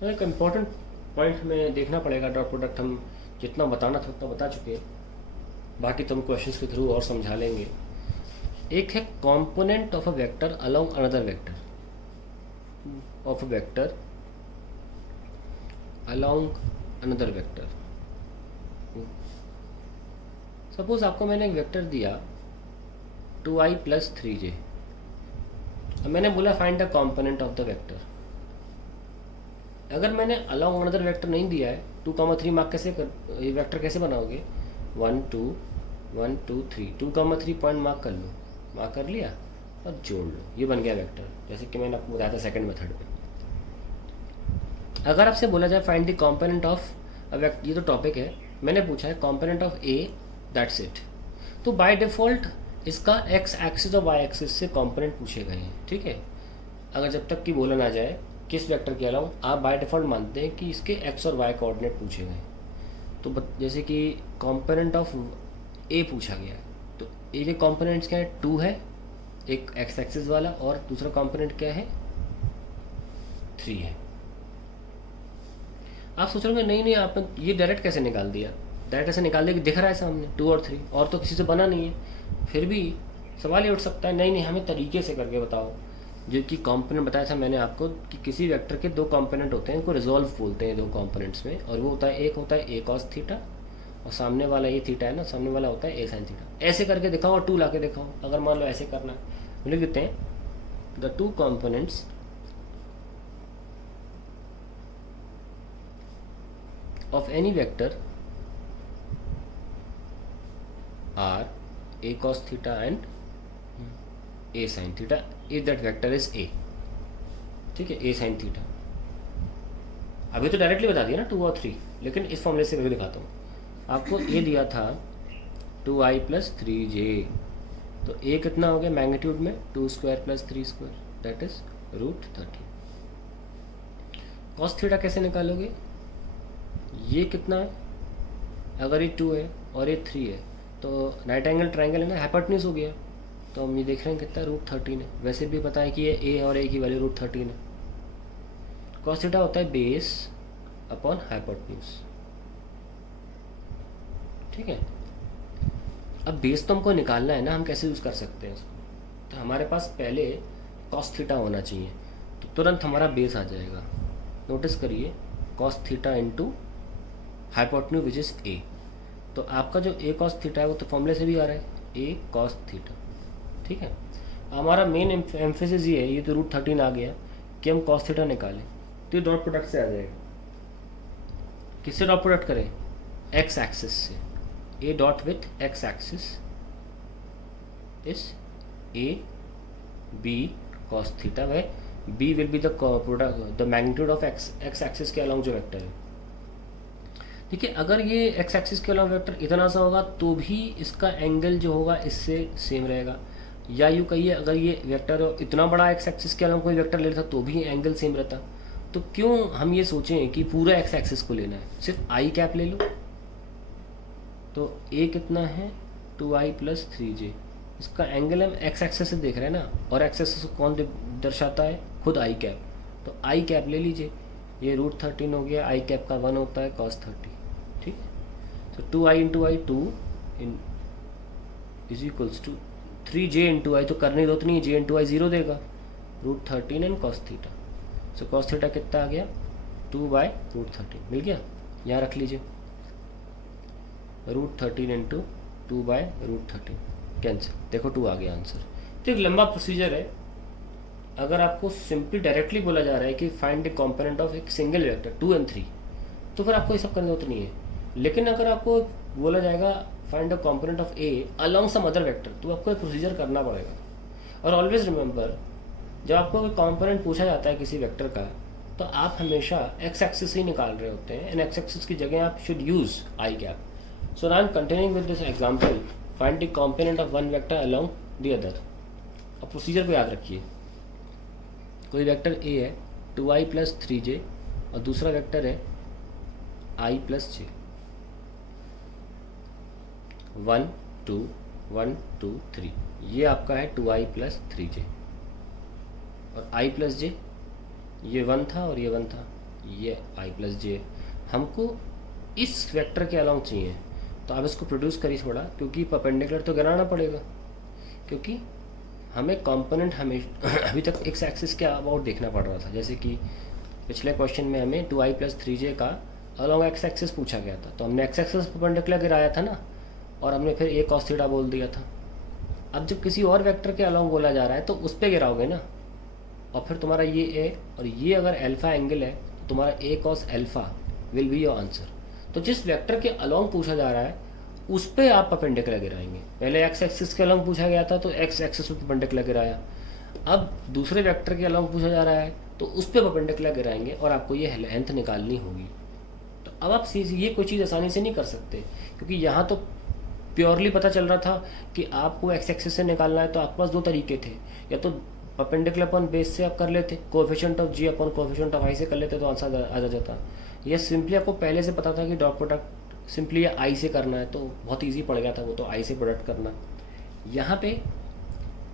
तो एक important point हमें देखना पड़ेगा। डॉट प्रोडक्ट हम जितना बताना था उतना बता चुके हैं, बाकी तो हम क्वेश्चंस के थ्रू और समझा लेंगे। एक है component of a vector along another vector, of a vector along another vector. Suppose आपको मैंने एक वेक्टर दिया 2i + 3j, अब मैंने बोला find the component of the vector. अगर मैंने अलोंग अनदर वेक्टर नहीं दिया है, 2, 3 मार्क कैसे कर, ये वेक्टर कैसे बनाओगे? 1 2 1 2 3, 2, 3 पॉइंट मार्क कर लो, मार्क कर लिया और जोड़ लो, ये बन गया वेक्टर, जैसे कि मैंने आपको बताया था सेकंड मेथड में। अगर आपसे बोला जाए find the component of a vector, ये तो टॉपिक है, मैंने पूछा है component of A, that's it. तो बाय डिफ़ॉल्ट इसका एक्स एक्सिस और वाई एक्सिस से कंपोनेंट पूछे गए हैं, ठीक है। अगर जब तक कि बोला ना जाए किस वेक्टर के अलावा, आप बाय डिफ़ॉल्ट मानते हैं कि इसके एक्स और वाई कोऑर्डिनेट पूछे गए हैं। तो जैसे कि कंपोनेंट ऑफ ए पूछा गया है, तो ए के कंपोनेंट्स क्या है? 2 है, एक एक्स एक्सिस वाला, और दूसरा कंपोनेंट क्या है? 3 है। आप सोच रहे होंगे नहीं नहीं आपने ये डायरेक्ट कैसे निकाल दिया? डायरेक्ट ऐसे निकाल दिया कि दिख रहा है सामने 2 और 3, और तो किसी से बना नहीं है। फिर भी सवाल ये उठ सकता है, नहीं नहीं हमें तरीके से करके बताओ। जो कि कंपोनेंट बताया था मैंने आपको कि किसी वेक्टर के 2 कंपोनेंट होते हैं, इनको रिजॉल्व बोलते हैं 2 कंपोनेंट्स में, और वो होता है, एक होता है ए कॉस थीटा, और सामने वाला ये थीटा है ना, सामने वाला होता है ए साइन थीटा। ऐसे करके दिखाओ और 2 ला के दिखाओ। अगर मान लो ऐसे करना है, लिख देते हैं the 2 components of any vector are a cos theta and a sin theta if that vector is a, ठीक है, a sin theta। अभी तो डायरेक्टली बता दिया ना 2 और 3, लेकिन इस फॉर्मूले से मैं दिखाता हूँ आपको। ये दिया था 2i + 3j, तो a कितना हो गया मैग्नीट्यूड में? 2² + 3², दैट इज √30। cos थीटा कैसे निकालोगे? ये कितना है? अगर ये 2 है और ये 3 है तो राइट एंगल ट्रायंगल है ना, हाइपोटेन्यूज हो गया। तो हम ये देख रहे हैं कितना √13 है। वैसे भी पता है कि ये ए और ए की वैल्यू √13 है। cos थीटा होता है बेस अपॉन हाइपोटेन्यूज, ठीक है। अब बेस तो हमको निकालना है ना, हम कैसे यूज़ कर सकते हैं उसको? तो हमारे पास पहले cos थीटा होना चाहिए, तो तुरंत हमारा बेस आ जाएगा। नोटिस करिए cos theta into hypotenuse which is a. तो आपका जो ए कॉस थीटा है वो तो फॉर्मूले से भी आ रहा है, ए कॉस थीटा, ठीक है। हमारा मेन एम्फेसिस ये है, ये तो √13 आ गया कि हम कॉस थीटा निकालें, तो ये डॉट प्रोडक्ट से आ जाएगा। किससे डॉट प्रोडक्ट करें? एक्स एक्सिस से। A dot with x axis is a B cos theta, we b will be the product the magnitude of x axis के अलाउंग जो वेक्टर है। देखिए अगर ये एक्स एक्सिस के अलावा वेक्टर इतना सा होगा तो भी इसका एंगल जो होगा इससे सेम रहेगा, या यूँ कहिए अगर ये वेक्टर इतना बड़ा एक्स एक्सिस के अलावा कोई वेक्टर ले लेता तो भी एंगल सेम रहता। तो क्यों हम ये सोचें कि पूरा एक्स एक्सिस को लेना है, सिर्फ आई कैप ले लो। तो ए कितना है? 2i + 3j, इसका एंगल हम एक्स एक्सिस से देख रहे हैं ना, और एक्स एक्सिस को कौन दर्शाता है? खुद आई कैप। तो आई कैप ले लीजिए, ये √13 हो गया, आई कैप का 1 होता है cos 30, ठीक है। तो 2i × i 2 is equals to 3j × i, तो करने दो तो नहीं, j × i 0 देगा, √13 and cos theta. So cos theta कितना आ गया? 2/√13 मिल गया, यहाँ रख लीजिए, √13 × 2/√13 कैंसिल, देखो 2 आ गया आंसर। तो एक लंबा प्रोसीजर है। अगर आपको सिंपली डायरेक्टली बोला जा रहा है कि फाइंड द कंपोनेंट ऑफ एक सिंगल वेक्टर 2 और 3, तो फिर आपको ये सब करने होता नहीं है। लेकिन अगर आपको बोला जाएगा find the component of a along some other vector, तो आपको एक प्रोसीजर करना पड़ेगा। और ऑलवेज रिमेंबर, जब आपको कोई कंपोनेंट पूछा जाता है किसी वेक्टर का, तो आप हमेशा एक्स एक्सिस ही निकाल रहे होते हैं, एंड एक्स एक्सिस की जगह आप should use I cap. So now I am continuing with this example, find the component of one vector along the other. अब प्रोसीजर को याद रखिए, कोई वेक्टर ए है 2i + 3j, और दूसरा वेक्टर है i + j, 1 2 1 2 3, ये आपका है 2i + 3j, और i + j ये 1 था और ये 1 था, ये आई प्लस जे हमको इस वेक्टर के अलोंग चाहिए। तो आप इसको प्रोड्यूस करिए थोड़ा, क्योंकि परपेंडिकुलर तो गिराना पड़ेगा, क्योंकि हमें कंपोनेंट हमें अभी तक एक्स एक्सिस के अबाउट देखना पड़ रहा था। जैसे कि पिछले क्वेश्चन में हमें 2i + 3j का अलोंग एक्स एक्सिस पूछा गया था, तो हमने एक्स एक्सिस परपेंडिकुलर गिराया था ना, और हमने फिर a cos थीटा बोल दिया था। अब जब किसी और वेक्टर के अलोंग बोला जा रहा है तो उस पर गिराओगे ना, और फिर तुम्हारा ये a और ये अगर अल्फा एंगल है तो तुम्हारा a cos alpha will be your answer. तो जिस वेक्टर के अलोंग पूछा जा रहा है उस पे आप परपेंडिकुलर गिराएंगे। पहले एक्स एक्सिस के अलोंग पूछा गया था तो एक्स एक्सिस पे परपेंडिकुलर गिराया, अब दूसरे वेक्टर के अलोंग पूछा जा रहा है तो उस पे परपेंडिकुलर गिराएंगे और आपको ये लेंथ निकालनी होगी। तो अब आप ये कोई चीज़ आसानी से नहीं कर सकते, क्योंकि यहाँ तो प्योरली पता चल रहा था कि आपको एक्स एक्सिस से निकालना है, तो आपके पास दो तरीके थे, या तो परपेंडिकुलर अपॉन बेस से आप कर लेते, coefficient of G upon coefficient of I से कर लेते तो आंसर आ जाता। या सिंपली आपको पहले से पता था कि डॉट प्रोडक्ट सिंपली आई से करना है, तो बहुत ईजी पड़ गया था वो, तो आई से प्रोडक्ट करना। यहाँ पे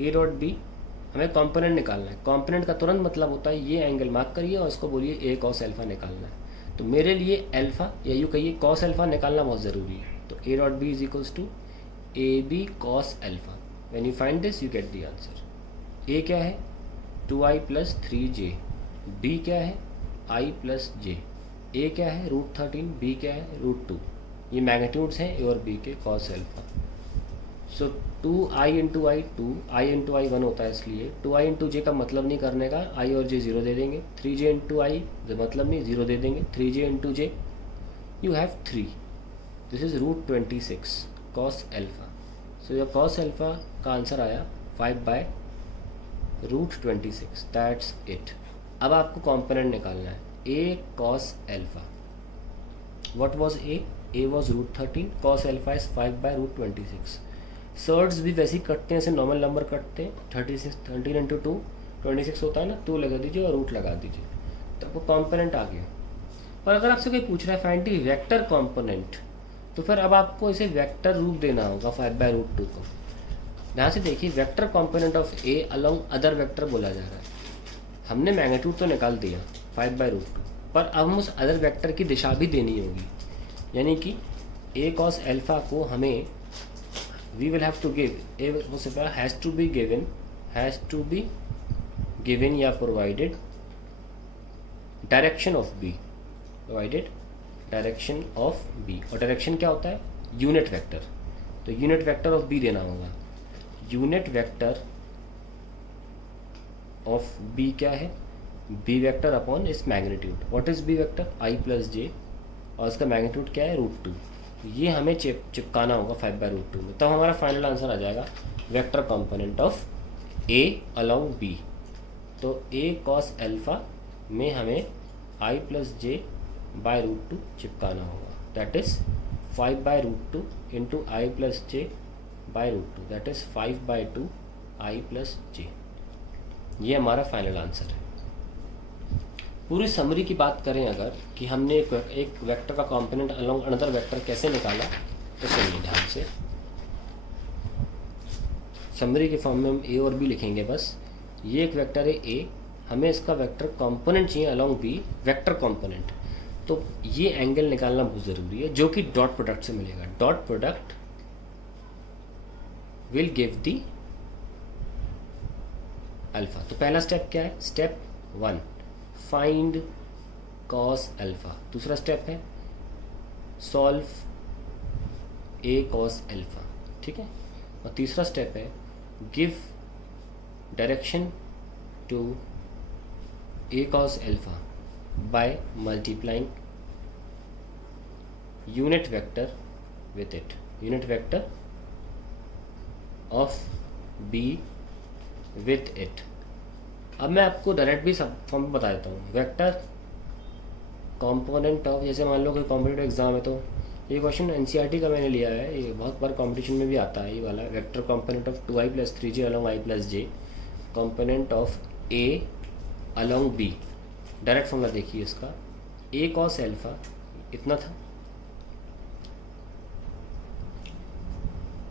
ए डॉट बी हमें कंपोनेंट निकालना है। कंपोनेंट का तुरंत मतलब होता है ये एंगल मार्क करिए और इसको बोलिए ए कॉस अल्फा निकालना है। तो मेरे लिए अल्फा या यूँ कहिए कॉस अल्फा निकालना बहुत ज़रूरी है। तो A dot B is equals to A B cos alpha. When you find this you get the answer. A क्या है 2i + 3j, बी क्या है i + j, ए क्या है √13, बी क्या है √2। ये मैग्नीट्यूड्स हैं ए और बी के cos alpha. So 2i × i 2, i × i 1 होता है, इसलिए 2i × j का मतलब नहीं करने का, i और j 0 दे देंगे। 3j × i मतलब नहीं, 0 दे देंगे। 3j × j you have 3, this is √26 cos alpha. So your cos alpha का आंसर आया 5/√26, दैट्स इट। अब आपको कॉम्पोनेंट निकालना है a cos alpha. What was a was √13, cos alpha is 5/√26। Surds भी वैसे ही कटते हैं, ऐसे नॉर्मल नंबर कटते हैं। 13 × 2 26 होता है ना, 2 लगा दीजिए और रूट लगा दीजिए, तो आपको कॉम्पोनेंट आ गया। पर अगर आपसे कोई पूछ रहा है फाइंड द वेक्टर कॉम्पोनेंट, तो फिर अब आपको इसे वेक्टर रूप देना होगा 5/√2 को। यहाँ से देखिए vector component of a along other vector बोला जा रहा है। हमने मैग्नीट्यूड तो निकाल दिया 5/√2, पर अब हम उस अदर वेक्टर की दिशा भी देनी होगी, यानी कि a cos अल्फा को हमें we will have to give has to be given या provided direction of b, provided direction of b। और डायरेक्शन क्या होता है यूनिट वेक्टर, तो यूनिट वेक्टर ऑफ b देना होगा। यूनिट वेक्टर ऑफ b क्या है b वेक्टर अपॉन इस magnitude. What is b vector i + j, और इसका मैग्नीट्यूड क्या है √2। ये हमें चिपकाना होगा 5/√2 में, तब हमारा फाइनल आंसर आ जाएगा vector component of a along b। तो a cos अल्फा में हमें i + j/√2 चिपकाना होगा, that is 5/√2 × i + j/√2, that is 5/2 i + j। ये हमारा फाइनल आंसर है। पूरी समरी की बात करें अगर कि हमने एक वेक्टर का कंपोनेंट अलोंग अनदर वेक्टर कैसे निकाला, तो सुनिए ध्यान से। समरी के फॉर्म में हम ए और बी लिखेंगे बस। ये एक वेक्टर है ए, हमें इसका वेक्टर कंपोनेंट चाहिए अलोंग बी, वेक्टर कंपोनेंट। तो ये एंगल निकालना बहुत ज़रूरी है, जो कि डॉट प्रोडक्ट से मिलेगा। Dot product will give the alpha. तो पहला स्टेप क्या है, स्टेप 1 फाइंड cos अल्फा। दूसरा स्टेप है सॉल्व a cos अल्फा, ठीक है। और तीसरा स्टेप है give direction to a cos alpha by multiplying unit vector with it, unit vector of b with it. अब मैं आपको डायरेक्ट भी सब फॉर्म में बता देता हूँ। वेक्टर कंपोनेंट ऑफ, जैसे मान लो कोई कॉम्पिटिटिव एग्जाम है, तो ये क्वेश्चन एनसीईआरटी का मैंने लिया है, ये बहुत बार कंपटीशन में भी आता है ये वाला। Vector component of 2i + 3j along i + j, component of a along b। Direct formula देखिए इसका, a cos अल्फा इतना था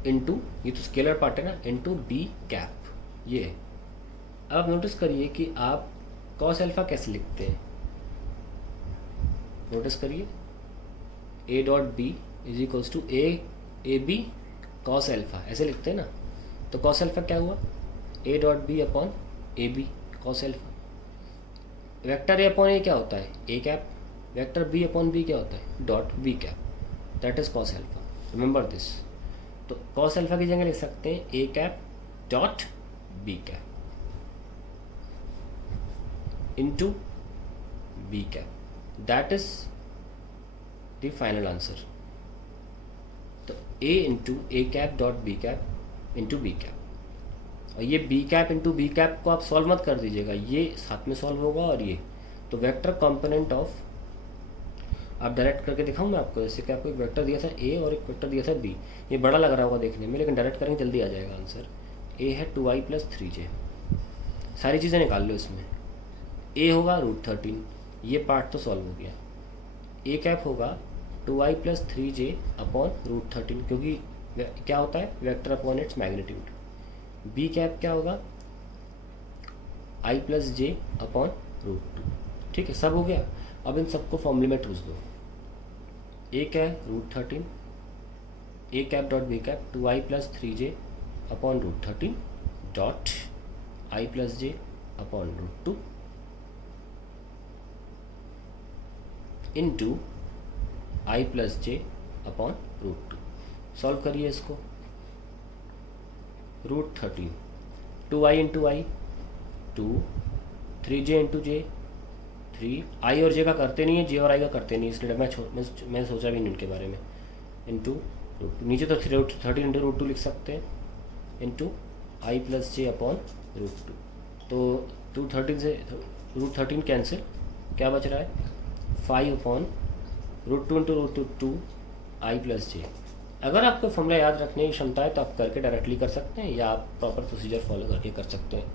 इनटू, ये तो स्केलर पार्ट है ना, इनटू b कैप, ये है। अब नोटिस करिए कि आप cos अल्फा कैसे लिखते हैं, नोटिस करिए, A dot B is equals to A B cos alpha, ऐसे लिखते हैं ना। तो कॉस एल्फा क्या हुआ, A dot B upon A B cos alpha. Vector A upon A क्या होता है, A cap. Vector B upon B क्या होता है, dot B cap, that is cos alpha, remember this. तो कॉस एल्फा की जगह लिख सकते हैं A cap dot B cap into B cap, that is the final answer. तो A into A cap dot B cap into B cap, और ये B cap into B cap को आप सॉल्व मत कर दीजिएगा, ये साथ में सॉल्व होगा। और ये तो वेक्टर कंपोनेंट ऑफ, आप डायरेक्ट करके दिखाऊँ मैं आपको, जैसे कि आपको एक वेक्टर दिया था ए और एक वेक्टर दिया था बी, ये बड़ा लग रहा होगा देखने में, लेकिन डायरेक्ट करेंगे जल्दी आ जाएगा आंसर। ए है 2i + 3j, सारी चीज़ें निकाल लो इसमें। ए होगा √13, ये पार्ट तो सॉल्व हो गया। ए कैप होगा 2i + 3j अपॉन √13, क्योंकि क्या होता है, vector upon its magnitude. B cap क्या होगा, i + j अपॉन √2, ठीक है, सब हो गया। अब इन सबको फॉर्मूले में ठूस दो। ए क्या है √13, A cap dot B cap 2i + 3j upon √13 dot i + j upon √2 into i + j upon √2। Solve करिए इसको। √13, 2i इंटू आई 2, 3j इंटू जे 3, आई और जे का करते नहीं है, जे और आई का करते नहीं, इसलिए मैं सोचा भी नहीं उनके बारे में। इंटू √2, नीचे तो 13 इंटू √2 लिख सकते हैं, इंटू i + j अपॉन √2। तो 213 से √13 कैंसिल, क्या बच रहा है 5 अपॉन √2 इंटू √2 2 i + j। अगर आपको फॉर्मूला याद रखने की क्षमता है तो आप करके डायरेक्टली कर सकते हैं, या आप प्रॉपर प्रोसीजर फॉलो करके कर सकते हैं।